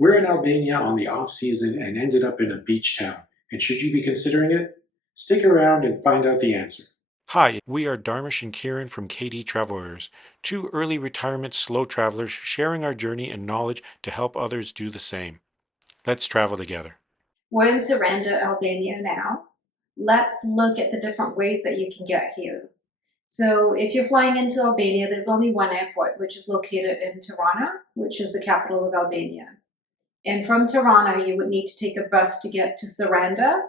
We're in Albania on the off season and ended up in a beach town. And should you be considering it? Stick around and find out the answer. Hi, we are Dharmesh and Kieran from KD Travelers, two early retirement slow travelers sharing our journey and knowledge to help others do the same. Let's travel together. We're in Saranda, Albania now. Let's look at the different ways that you can get here. So if you're flying into Albania, there's only one airport, which is located in Tirana, which is the capital of Albania. And from Tirana, you would need to take a bus to get to Saranda,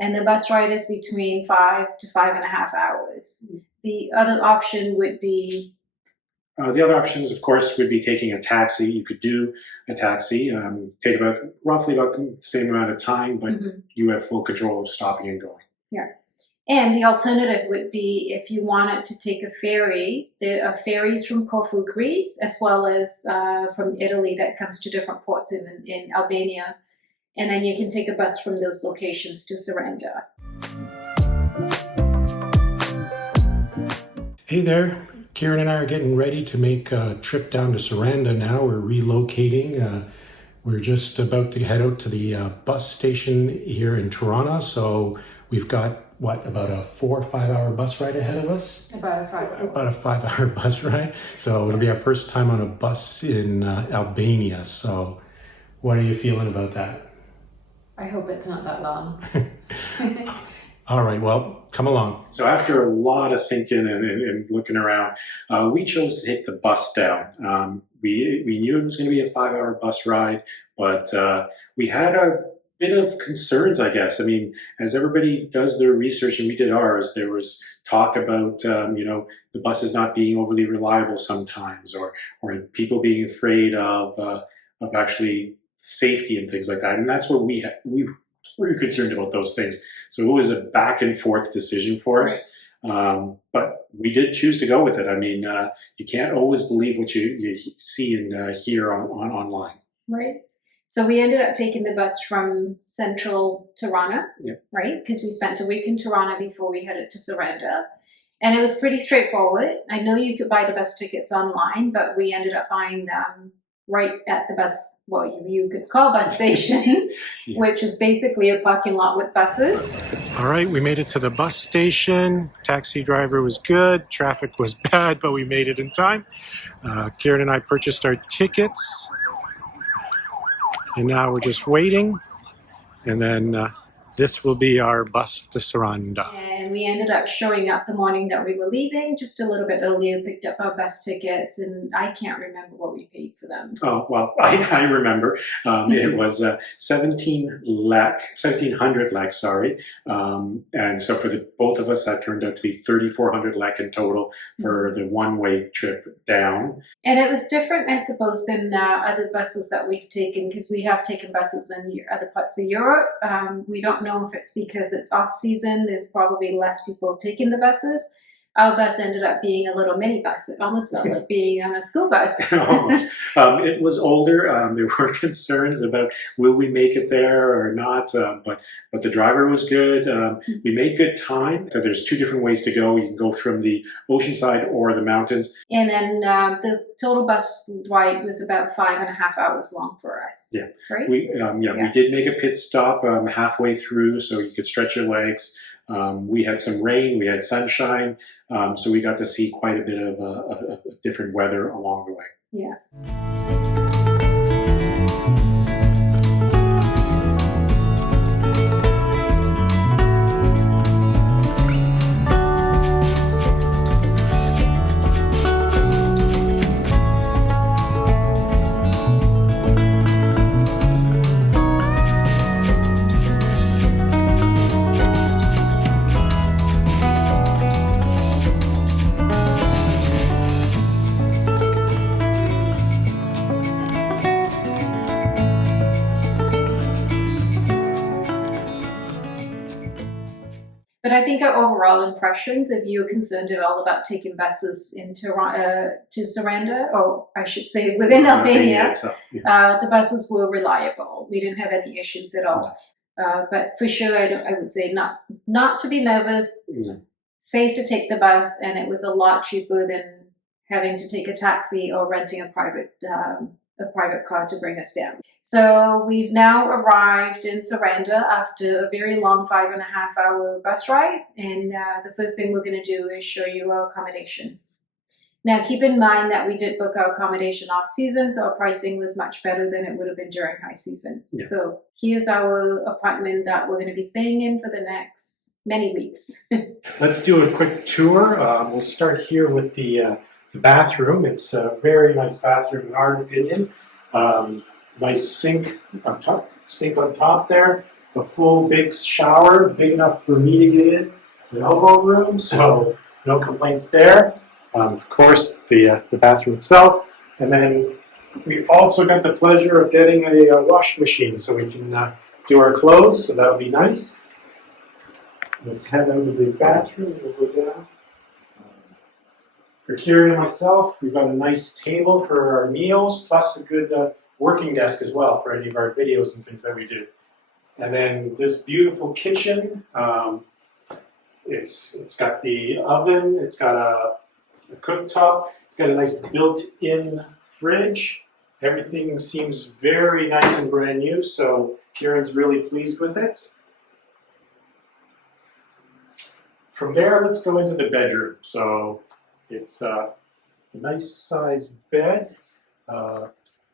and the bus ride is between 5 to 5.5 hours. The other option would be... The other options, of course, would be taking a taxi. You could do a taxi, take roughly about the same amount of time, but you have full control of stopping and going. Yeah. And the alternative would be if you wanted to take a ferry. There are ferries from Corfu, Greece, as well as from Italy that comes to different ports in Albania. And then you can take a bus from those locations to Saranda. Hey there, Kieran and I are getting ready to make a trip down to Saranda now. We're relocating. We're just about to head out to the bus station here in Tirana. So we've got, about a 4 or 5 hour bus ride ahead of us? About a 5 hour. About a 5 hour bus ride. So it'll be our first time on a bus in Albania. So what are you feeling about that? I hope it's not that long. All right, well, come along. So after a lot of thinking and looking around, we chose to take the bus down. We knew it was going to be a 5 hour bus ride, but we had a bit of concerns, I guess. I mean, as everybody does their research, and we did ours, there was talk about, the buses not being overly reliable sometimes, or people being afraid of actually safety and things like that. And that's what we were concerned about, those things. So it was a back and forth decision for us. But we did choose to go with it. I mean, you can't always believe what you see and hear online. Right. So we ended up taking the bus from central Tirana, right? Because we spent a week in Tirana before we headed to Saranda. And it was pretty straightforward. I know you could buy the bus tickets online, but we ended up buying them right at the bus, you could call bus station, which is basically a parking lot with buses. All right, we made it to the bus station. Taxi driver was good. Traffic was bad, but we made it in time. Kieran and I purchased our tickets. And now we're just waiting. And then this will be our bus to Saranda. And we ended up showing up the morning that we were leaving, just a little bit earlier, picked up our bus tickets, and I can't remember what we paid for them. Oh, well, I remember. It was 1,700 lek, sorry. And so for both of us, that turned out to be 3,400 lek in total for the one-way trip down. And it was different, I suppose, than other buses that we've taken, because we have taken buses in other parts of Europe. We don't know if it's because it's off-season. There's probably less people taking the buses. Our bus ended up being a little mini bus. It almost felt like being on a school bus. It was older. There were concerns about will we make it there or not, but the driver was good. We made good time. So there's 2 different ways to go. You can go from the ocean side or the mountains. And then the total bus ride was about 5.5 hours long for us. Yeah, right. We did make a pit stop halfway through, so you could stretch your legs. We had some rain, we had sunshine, so we got to see quite a bit of different weather along the way. Yeah. But I think our overall impressions, if you're concerned at all about taking buses into to Saranda, or I should say within Albania, the buses were reliable. We didn't have any issues at all. But for sure, I would say not to be nervous, safe to take the bus, and it was a lot cheaper than having to take a taxi or renting a private car to bring us down. So we've now arrived in Saranda after a very long 5.5 hour bus ride. And the first thing we're going to do is show you our accommodation. Now, keep in mind that we did book our accommodation off season, so our pricing was much better than it would have been during high season. Yeah. So here's our apartment that we're going to be staying in for the next many weeks. Let's do a quick tour. We'll start here with the bathroom. It's a very nice bathroom in our opinion. Nice sink on top there. A full big shower, big enough for me to get in. An elbow room, so no complaints there. Of course, the bathroom itself. And then we also got the pleasure of getting a washing machine so we can do our clothes, so that would be nice. Let's head out to the bathroom. We'll go down. For Kieran and myself, we've got a nice table for our meals, plus a good working desk as well for any of our videos and things that we do. And then this beautiful kitchen. It's got the oven. It's got a cooktop. It's got a nice built-in fridge. Everything seems very nice and brand new, so Kieran's really pleased with it. From there, let's go into the bedroom. So it's a nice sized bed,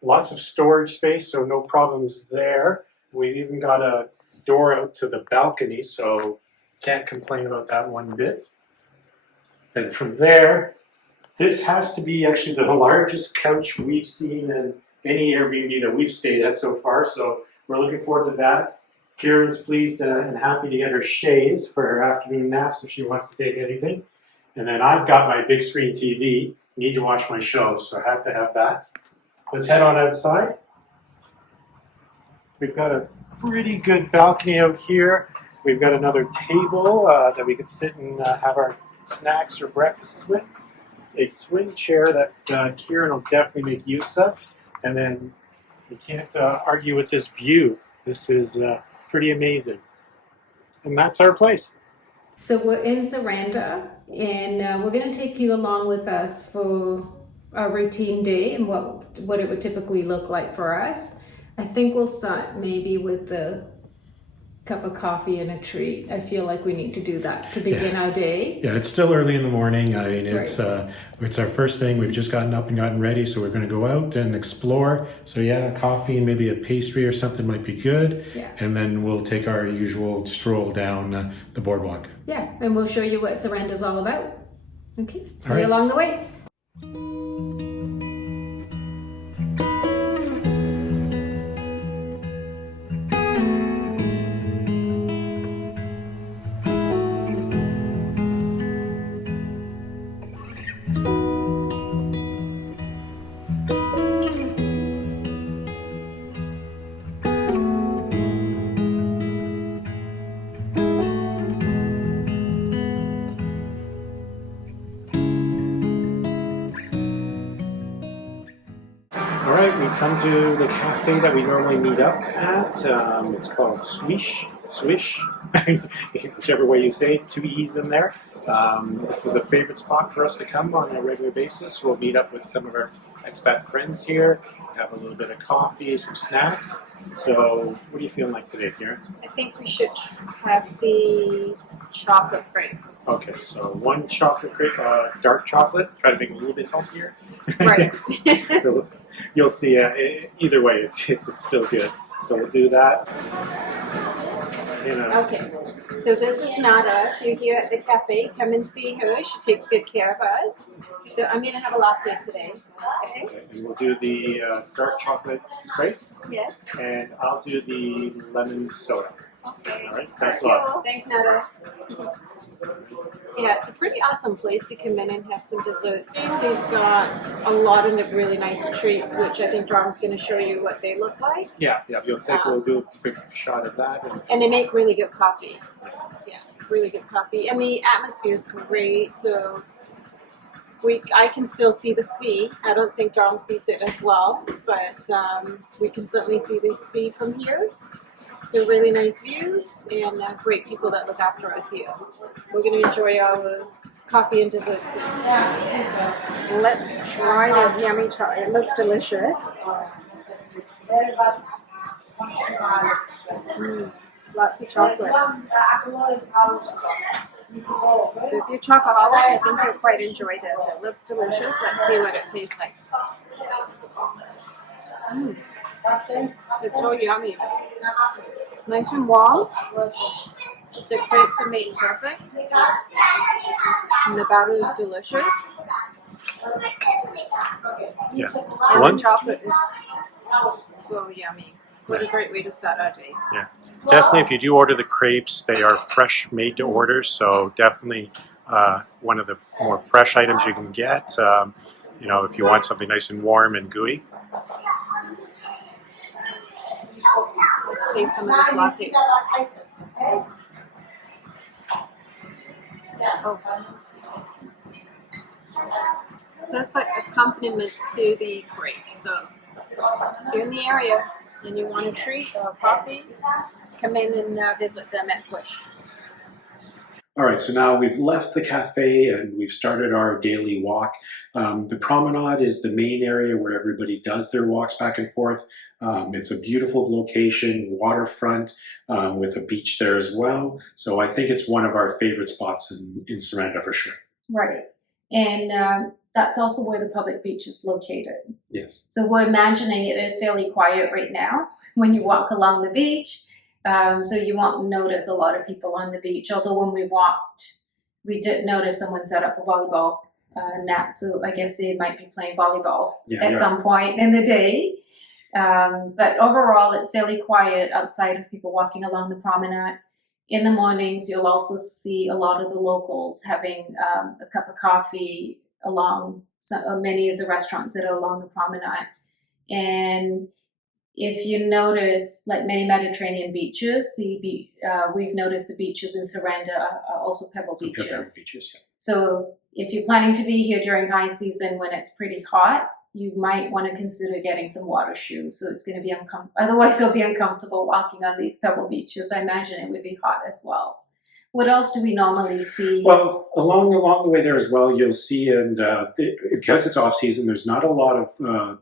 lots of storage space, so no problems there. We've even got a door out to the balcony, so can't complain about that one bit. And from there, this has to be actually the largest couch we've seen in any Airbnb that we've stayed at so far, so we're looking forward to that. Kieran's pleased and happy to get her chaise for her afternoon naps if she wants to take anything. And then I've got my big screen TV, need to watch my shows, so I have to have that. Let's head on outside. We've got a pretty good balcony out here. We've got another table that we could sit and have our snacks or breakfasts with. A swing chair that Kieran will definitely make use of. And then you can't argue with this view. This is pretty amazing. And that's our place. So we're in Saranda, and we're going to take you along with us for our routine day and what it would typically look like for us. I think we'll start maybe with the cup of coffee and a treat. I feel like we need to do that to begin our day. Yeah, it's still early in the morning. I mean, it's Right. it's our first thing. We've just gotten up and gotten ready, so we're going to go out and explore. So yeah, coffee and maybe a pastry or something might be good. Yeah. And then we'll take our usual stroll down the boardwalk. Yeah, and we'll show you what Saranda's all about. Okay, see All you right. along the way. All right, we've come to the cafe that we normally meet up at. It's called Swish, whichever way you say it, two E's in there. This is a favorite spot for us to come on a regular basis. We'll meet up with some of our expat friends here, have a little bit of coffee, some snacks. So what are you feeling like today, Karen? I think we should have the chocolate crepe. Okay, so one chocolate crepe, dark chocolate. Try to make it a little bit healthier. Right. So you'll see. Either way, it's still good. So we'll do that. Okay. So this is Nada. You're here at the cafe. Come and see her. She takes good care of us. So I'm going to have a latte today. Okay. And we'll do the dark chocolate crepe, Yes. and I'll do the lemon soda. Okay. All right, thanks a lot. Thanks, Nada. Yeah, it's a pretty awesome place to come in and have some desserts. They've got a lot of really nice treats, which I think Drum's going to show you what they look like. Yeah, we'll do a quick shot of that. And they make really good coffee. Yeah, really good coffee. And the atmosphere is great. So I can still see the sea. I don't think Drum sees it as well, but we can certainly see the sea from here. So really nice views and great people that look after us here. We're going to enjoy our coffee and desserts. Let's try this yummy chocolate. It looks delicious. Lots of chocolate. So if you're chocoholic, I think you'll quite enjoy this. It looks delicious. Let's see what it tastes like. It's so yummy. Nice and warm. The crepes are made perfect. And the batter is delicious. Yeah. And One, the chocolate is so yummy. What a great way to start our day. yeah. Definitely, if you do order the crepes, they are fresh, made to order. So definitely one of the more fresh items you can get. If you want something nice and warm and gooey. Let's taste some of this latte. Oh. Perfect accompaniment to the crepe. So if you're in the area and you want a treat or a coffee, come in and visit them at Swish. All right, so now we've left the cafe and we've started our daily walk. The promenade is the main area where everybody does their walks back and forth. It's a beautiful location, waterfront, with a beach there as well. So I think it's one of our favorite spots in Saranda for sure. Right. And that's also where the public beach is located. Yes. So we're imagining it is fairly quiet right now when you walk along the beach. So you won't notice a lot of people on the beach. Although when we walked, we did notice someone set up a volleyball net. So I guess they might be playing volleyball at some point in the day. But overall, it's fairly quiet outside of people walking along the promenade. In the mornings, you'll also see a lot of the locals having a cup of coffee along many of the restaurants that are along the promenade. And if you notice, like many Mediterranean beaches, we've noticed the beaches in Saranda are also pebble beaches. Pebble beaches, yeah. So if you're planning to be here during high season when it's pretty hot, you might want to consider getting some water shoes. So it's going to be otherwise it'll be uncomfortable walking on these pebble beaches. I imagine it would be hot as well. What else do we normally see? Well, along the way there as well, you'll see, and because it's off season, there's not a lot of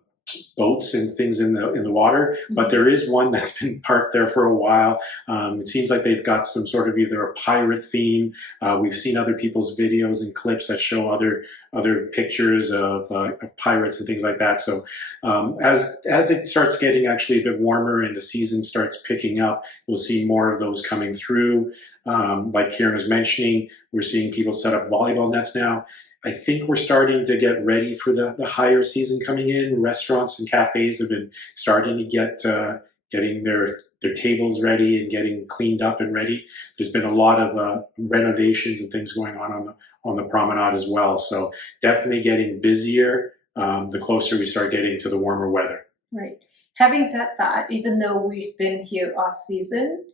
boats and things in the water, but there is one that's been parked there for a while. It seems like they've got some sort of either a pirate theme. We've seen other people's videos and clips that show other pictures of pirates and things like that. So as it starts getting actually a bit warmer and the season starts picking up, we'll see more of those coming through. Like Kieran was mentioning, we're seeing people set up volleyball nets now. I think we're starting to get ready for the higher season coming in. Restaurants and cafes have been starting to getting their tables ready and getting cleaned up and ready. There's been a lot of renovations and things going on the promenade as well. So definitely getting busier the closer we start getting to the warmer weather. Right. Having said that, even though we've been here off season,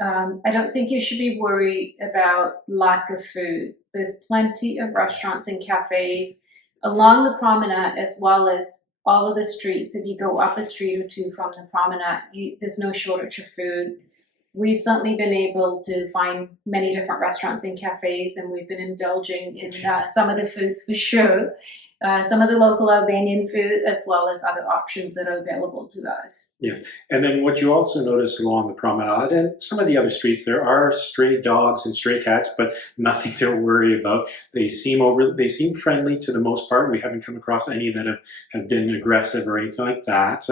I don't think you should be worried about lack of food. There's plenty of restaurants and cafes along the promenade, as well as all of the streets. If you go up a street or two from the promenade, there's no shortage of food. We've certainly been able to find many different restaurants and cafes, and we've been indulging in some of the foods for sure. Some of the local Albanian food, as well as other options that are available to us. Yeah, and then what you also notice along the promenade and some of the other streets, there are stray dogs and stray cats, but nothing to worry about. They seem friendly to the most part. We haven't come across any that have been aggressive or anything like that.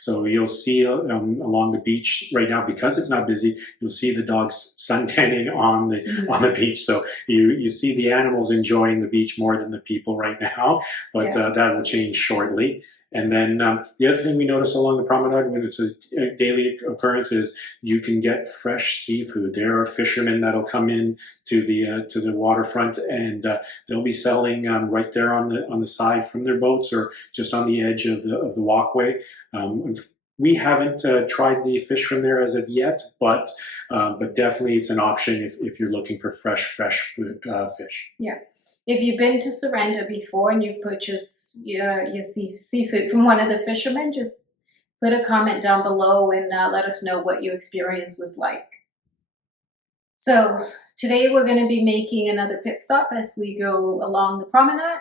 So you'll see along the beach right now, because it's not busy, you'll see the dogs suntanning on the beach. So you see the animals enjoying the beach more than the people right now. But that will change shortly. And then the other thing we notice along the promenade when it's a daily occurrence is you can get fresh seafood. There are fishermen that'll come in to the waterfront, and they'll be selling right there on the side from their boats or just on the edge of the walkway. We haven't tried the fish from there as of yet, but definitely it's an option if you're looking for fresh food, fish. Yeah. If you've been to Saranda before and you've purchased your seafood from one of the fishermen, just put a comment down below and let us know what your experience was like. So today we're going to be making another pit stop as we go along the promenade.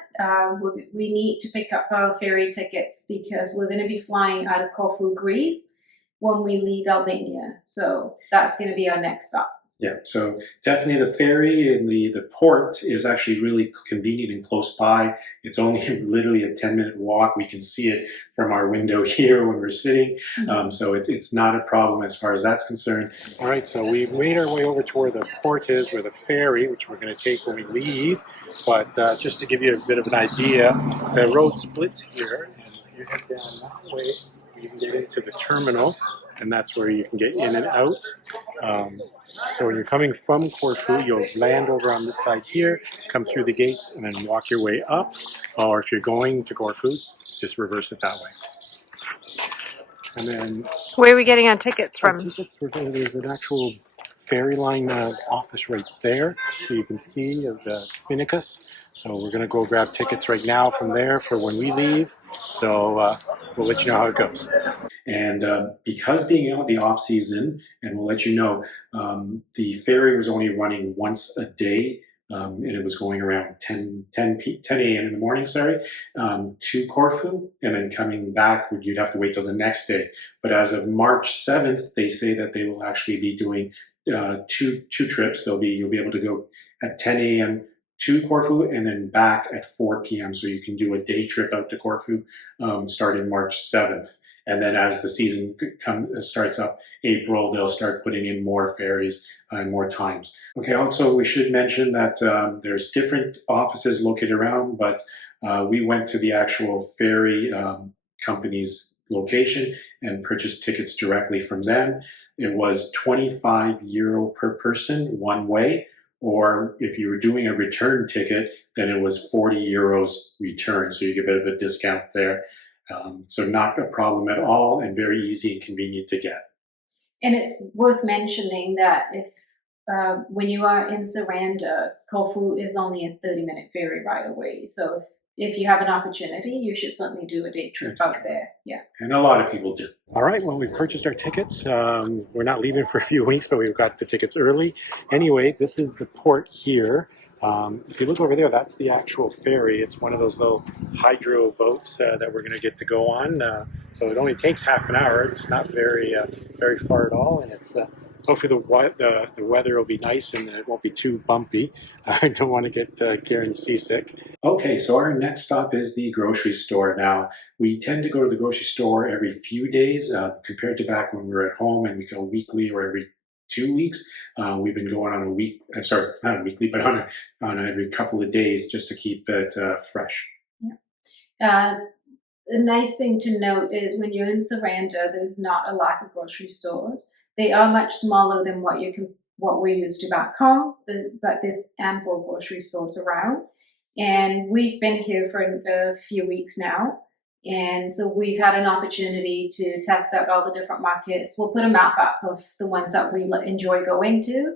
We need to pick up our ferry tickets because we're going to be flying out of Corfu, Greece. when we leave Albania. So that's going to be our next stop. Yeah, so definitely the ferry and the port is actually really convenient and close by. It's only literally a 10-minute walk. We can see it from our window here when we're sitting. So it's not a problem as far as that's concerned. All right, so we've made our way over to where the port is, where the ferry, which we're going to take when we leave. But just to give you a bit of an idea, the road splits here, and if you head down that way, you can get into the terminal, and that's where you can get in and out. So when you're coming from Corfu, you'll land over on this side here, come through the gates, and then walk your way up. Or if you're going to Corfu, just reverse it that way. And then Where are we getting our tickets our from? tickets, there's an actual ferry line office right there, so you can see the Finicus. So we're going to go grab tickets right now from there for when we leave. So we'll let you know how it goes. And because being out the off season, and we'll let you know, the ferry was only running once a day, and it was going around 10 a.m. in the morning, to Corfu, and then coming back, you'd have to wait till the next day. But as of March 7th, they say that they will actually be doing two trips. You'll be able to go at 10 a.m. to Corfu and then back at 4 p.m. So you can do a day trip out to Corfu starting March 7th. And then as the season starts up, April, they'll start putting in more ferries and more times. Okay, also we should mention that there's different offices located around, but we went to the actual ferry company's location and purchased tickets directly from them. It was €25 per person one way, or if you were doing a return ticket, then it was €40 return, so you get a bit of a discount there. So not a problem at all, and very easy and convenient to get. And it's worth mentioning that if when you are in Saranda, Corfu is only a 30-minute ferry ride away. So if you have an opportunity, you should certainly do a day trip out there. Yeah. And a lot of people do. All right, well, we've purchased our tickets. We're not leaving for a few weeks, but we've got the tickets early. Anyway, this is the port here. If you look over there, that's the actual ferry. It's one of those little hydro boats that we're going to get to go on. So it only takes half an hour. It's not very far at all, and it's hopefully the weather will be nice and it won't be too bumpy. I don't want to get Karen seasick. Okay, so our next stop is the grocery store. Now, we tend to go to the grocery store every few days compared to back when we were at home and we go weekly or every 2 weeks. We've been going on a week, not a weekly, but on every couple of days just to keep it fresh. Yeah. The nice thing to note is when you're in Saranda, there's not a lack of grocery stores. They are much smaller than what we're used to back home, but there's ample grocery stores around. And we've been here for a few weeks now. And so we've had an opportunity to test out all the different markets. We'll put a map up of the ones that we enjoy going to.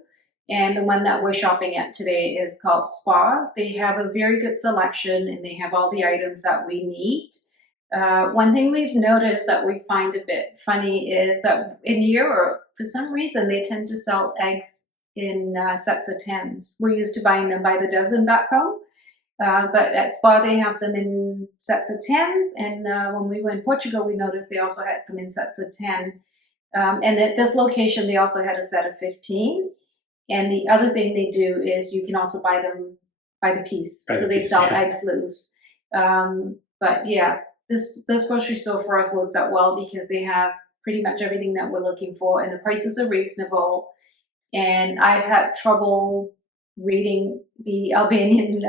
And the one that we're shopping at today is called Spa. They have a very good selection and they have all the items that we need. One thing we've noticed that we find a bit funny is that in Europe, for some reason, they tend to sell eggs in sets of 10s. We're used to buying them by the dozen back home. But at Spa, they have them in sets of 10s. And when we were in Portugal, we noticed they also had them in sets of 10. And at this location, they also had a set of 15. And the other thing they do is you can also buy them by the piece. So they sell eggs loose. But yeah, this grocery store for us works out well because they have pretty much everything that we're looking for. And the prices are reasonable. And I've had trouble reading the Albanian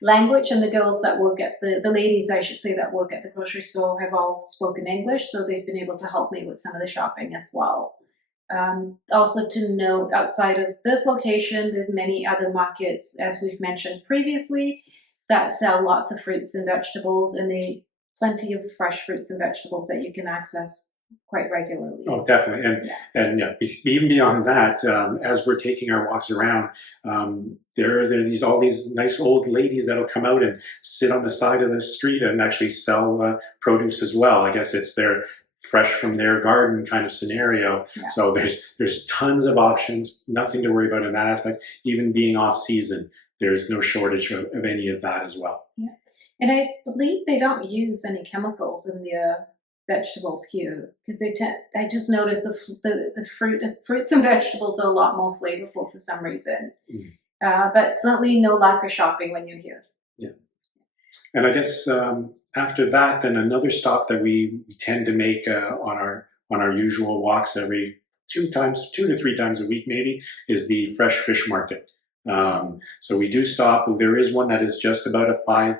language, and the girls that work at the ladies, I should say, that work at the grocery store have all spoken English, so they've been able to help me with some of the shopping as well. Also to note, outside of this location, there's many other markets, as we've mentioned previously, that sell lots of fruits and vegetables, and they plenty of fresh fruits and vegetables that you can access quite regularly. Oh, definitely. And yeah, even beyond that, as we're taking our walks around, there are all these nice old ladies that'll come out and sit on the side of the street and actually sell produce as well. I guess it's their fresh from their garden kind of scenario. Yeah. So there's tons of options, nothing to worry about in that aspect. Even being off season, there's no shortage of any of that as well. Yeah. And I believe they don't use any chemicals in vegetables here because I just noticed the fruits and vegetables are a lot more flavorful for some reason. But certainly no lack of shopping when you're here. Yeah. And I guess after that, then another stop that we tend to make on our usual walks every 2 to 3 times a week maybe is the fresh fish market. So we do stop. There is one that is just about a 5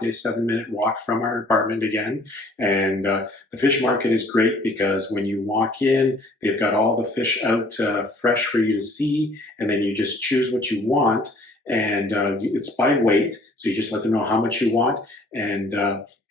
to 7 minute walk from our apartment again. And the fish market is great because when you walk in, they've got all the fish out fresh for you to see, and then you just choose what you want. And it's by weight, so you just let them know how much you want. And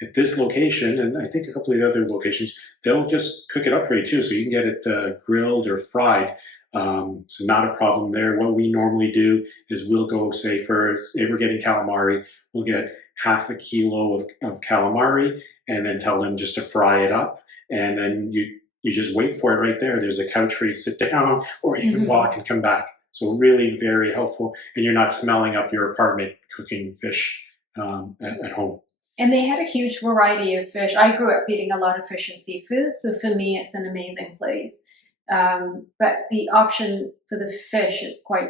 at this location, and I think a couple of the other locations, they'll just cook it up for you too, so you can get it grilled or fried. So not a problem there. What we normally do is we'll go, say we're getting calamari, we'll get half a kilo of calamari and then tell them just to fry it up. And then you just wait for it right there. There's a couch where you sit down or you can walk and come back. So really very helpful. And you're not smelling up your apartment cooking fish at home. And they had a huge variety of fish. I grew up eating a lot of fish and seafood, so for me it's an amazing place. But the option for the fish, it's quite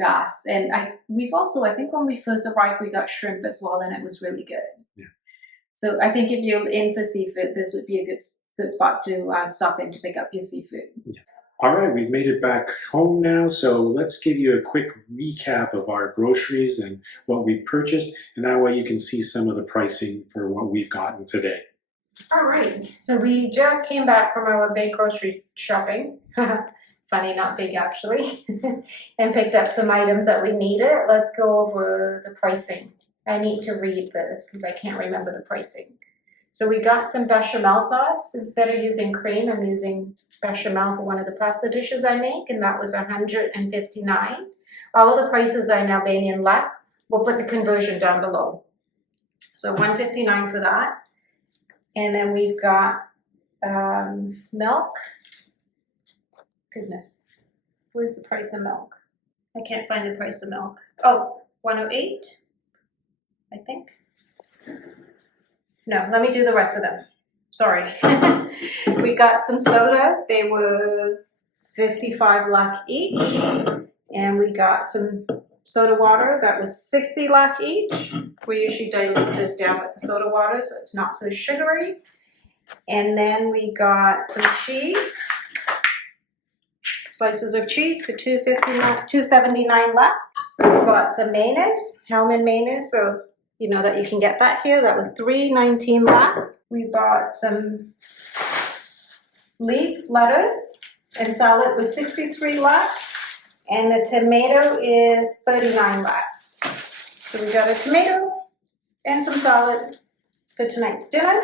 vast. And we've also, I think when we first arrived, we got shrimp as well, and it was really good. Yeah. So I think if you're in for seafood, this would be a good spot to stop in to pick up your seafood. Yeah. All right, we've made it back home now, so let's give you a quick recap of our groceries and what we purchased, and that way you can see some of the pricing for what we've gotten today. All right, so we just came back from our big grocery shopping. Funny, not big actually. And picked up some items that we needed. Let's go over the pricing. I need to read this because I can't remember the pricing. So we got some bechamel sauce. Instead of using cream, I'm using bechamel for one of the pasta dishes I make, and that was $159. All of the prices are in Albanian lek. We'll put the conversion down below. So $159 for that. And then we've got milk. Goodness, where's the price of milk? I can't find the price of milk. Oh, $108, I think. No, let me do the rest of them. Sorry. We got some sodas. They were 55 lek each. And we got some soda water that was 60 lek each. We usually dilute this down with the soda water so it's not so sugary. And then we got some cheese. Slices of cheese for $2.79 lek. We bought some mayonnaise, Hellman mayonnaise, so you know that you can get that here. That was $3.19 lek. We bought some leaf lettuce and salad was 63 lek. And the tomato is 39 lek. So we got a tomato and some salad for tonight's dinner.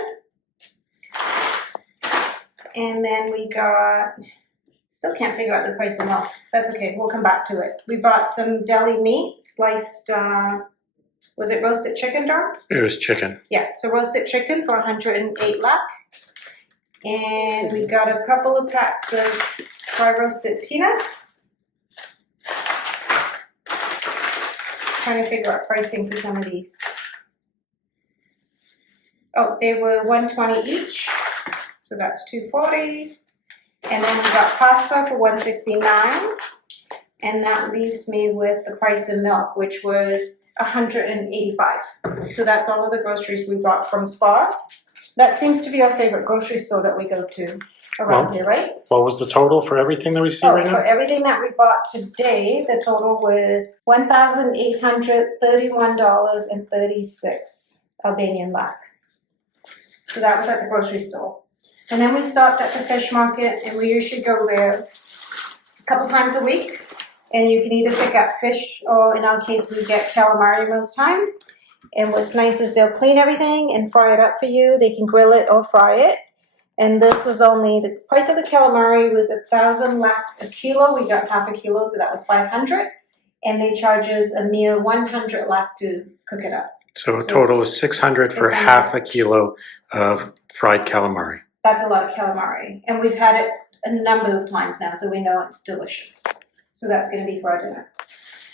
And then we got, still can't figure out the price of milk. That's okay, we'll come back to it. We bought some deli meat, sliced, was it roasted chicken, Dar? It was chicken. Yeah, so roasted chicken for 108 lek. And we got a couple of packs of dry roasted peanuts. Trying to figure out pricing for some of these. Oh, they were $120 each, so that's $240. And then we got pasta for $169, and that leaves me with the price of milk, which was $185. So that's all of the groceries we bought from Spar. That seems to be our favorite grocery store that we go to around here, right? What was the total for everything that we see right For now? everything that we bought today, the total was $1,831.36 Albanian lek. So that was at the grocery store. And then we stopped at the fish market, and we usually go there a couple times a week. And you can either pick up fish, or in our case, we get calamari most times. And what's nice is they'll clean everything and fry it up for you. They can grill it or fry it. And this was only, the price of the calamari was 1,000 lek a kilo. We got half a kilo, so that was 500. And they charge us a mere 100 lek to cook it up. So a total of 600 for 600. half a kilo of fried calamari. That's a lot of calamari. And we've had it a number of times now, so we know it's delicious. So that's going to be for our dinner.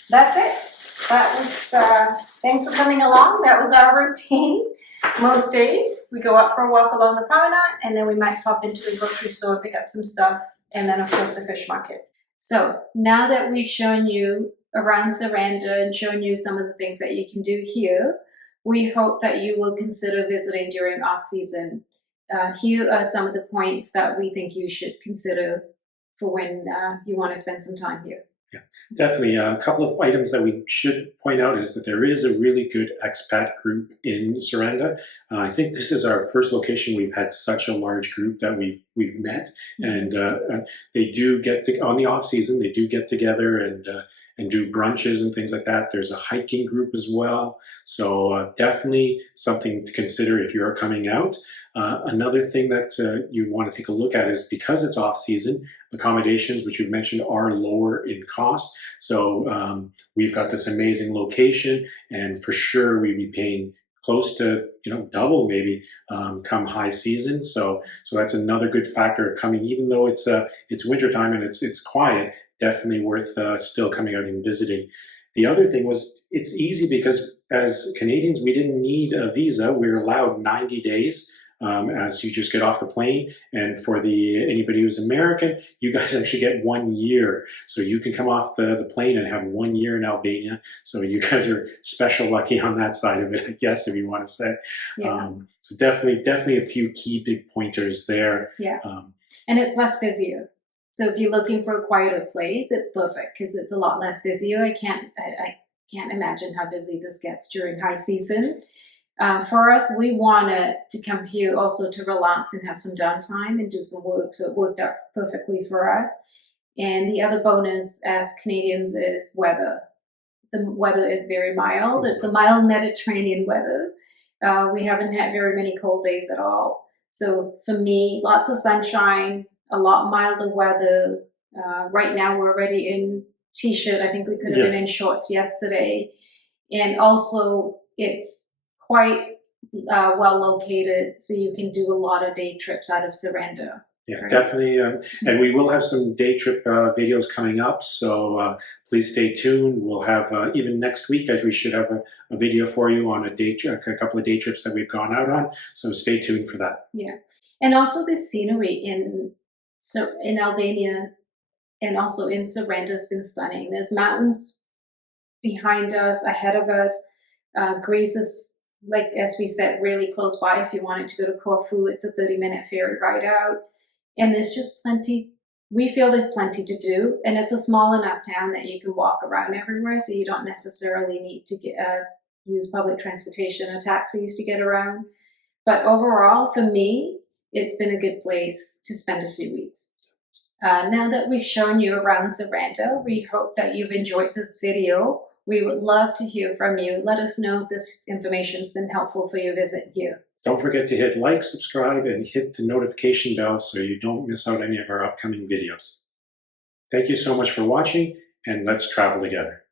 That's it. That was, thanks for coming along. That was our routine. Most days, we go out for a walk along the promenade, and then we might pop into the grocery store, pick up some stuff, and then of course the fish market. So now that we've shown you around Saranda and shown you some of the things that you can do here, we hope that you will consider visiting during off-season. Here are some of the points that we think you should consider for when you want to spend some time here. Yeah, definitely. A couple of items that we should point out is that there is a really good expat group in Saranda. I think this is our first location we've had such a large group that we've met, and they do get on the off season. They do get together and do brunches and things like that. There's a hiking group as well, so definitely something to consider if you are coming out. Another thing that you want to take a look at is because it's off season, accommodations, which you've mentioned, are lower in cost. So we've got this amazing location, and for sure we'd be paying close to double maybe come high season. So that's another good factor of coming, even though it's wintertime and it's quiet. Definitely worth still coming out and visiting. The other thing was it's easy because as Canadians we didn't need a visa. We're allowed 90 days. As you just get off the plane, and for anybody who's American, you guys actually get 1 year. So you can come off the plane and have 1 year in Albania. So you guys are special lucky on that side of it, I guess, if you want to say. Yeah. So definitely a few key big pointers there. Yeah. And it's less busier. So if you're looking for a quieter place, it's perfect because it's a lot less busier. I can't imagine how busy this gets during high season. For us, we wanted to come here also to relax and have some downtime and do some work, so it worked out perfectly for us. And the other bonus as Canadians is weather. The weather is very mild. It's a mild Mediterranean weather. We haven't had very many cold days at all. So for me, lots of sunshine, a lot milder weather. Right now we're already in t-shirt. I think we could have been in shorts yesterday. And also it's quite well located, so you can do a lot of day trips out of Saranda. Yeah, right? definitely. And we will have some day trip videos coming up, so please stay tuned. We'll have, even next week, we should have a video for you on a couple of day trips that we've gone out on, so stay tuned for that. Yeah, and also the scenery in Albania and also in Saranda has been stunning. There's mountains behind us, ahead of us. Greece is, like as we said, really close by. If you wanted to go to Corfu, it's a 30-minute ferry ride out. And there's just plenty, we feel there's plenty to do. And it's a small enough town that you can walk around everywhere, so you don't necessarily need to use public transportation or taxis to get around. But overall, for me, it's been a good place to spend a few weeks. Now that we've shown you around Saranda, we hope that you've enjoyed this video. We would love to hear from you. Let us know if this information's been helpful for your visit here. Don't forget to hit like, subscribe, and hit the notification bell so you don't miss out any of our upcoming videos. Thank you so much for watching, and let's travel together.